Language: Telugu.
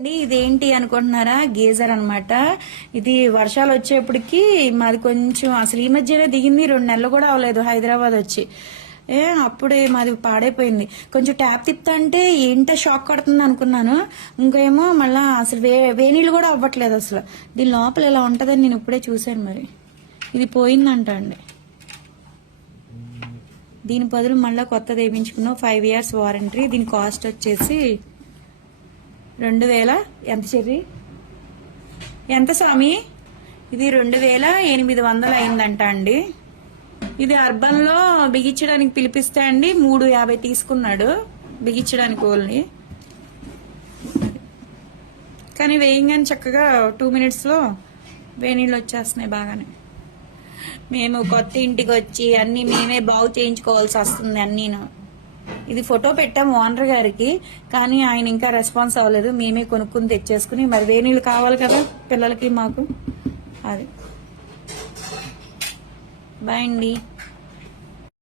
అండి ఇదేంటి అనుకుంటున్నారా? గీజర్ అనమాట ఇది వర్షాలు వచ్చేప్పటికి మాది కొంచెం అసలు ఈ మధ్యనే దిగింది రెండు నెలలు కూడా అవ్వలేదు హైదరాబాద్ వచ్చి. ఏ అప్పుడే మాది పాడైపోయింది. కొంచెం ట్యాప్ తిప్తా అంటే ఏంటో షాక్ కొడుతుంది అనుకున్నాను. ఇంకేమో మళ్ళా అసలు వే వేనీళ్ళు కూడా అవ్వట్లేదు అసలు. దీని లోపల ఇలా ఉంటుందని నేను ఇప్పుడే చూశాను మరి. ఇది పోయిందంట అండి. దీని బదులు మళ్ళీ కొత్తది వేయించుకున్నాం ఫైవ్ ఇయర్స్ వారంటీ దీని కాస్ట్ వచ్చేసి రెండు వేల ఎంత చెర్రి? ఎంత స్వామి? ఇది రెండు వేల ఎనిమిది వందలు అయిందంట అండి. ఇది అర్బన్లో బిగించడానికి పిలిపిస్తే అండి మూడు యాభై తీసుకున్నాడు బిగించడానికి ఓల్ని కానీ వేయంగానే చక్కగా టూ మినిట్స్లో వేణీళ్ళు వచ్చేస్తున్నాయి బాగానే. మేము కొత్త ఇంటికి వచ్చి అన్ని మేమే బాగు చేయించుకోవాల్సి వస్తుంది అన్నీను. ఇది ఫోటో పెట్టాం ఓనర్ గారికి కానీ ఆయన ఇంకా రెస్పాన్స్ అవ్వలేదు. మేమే కొనుక్కుని తెచ్చేసుకుని మరి వేణీళ్ళు కావాలి కదా పిల్లలకి మాకు? అది. బాయ్ అండి.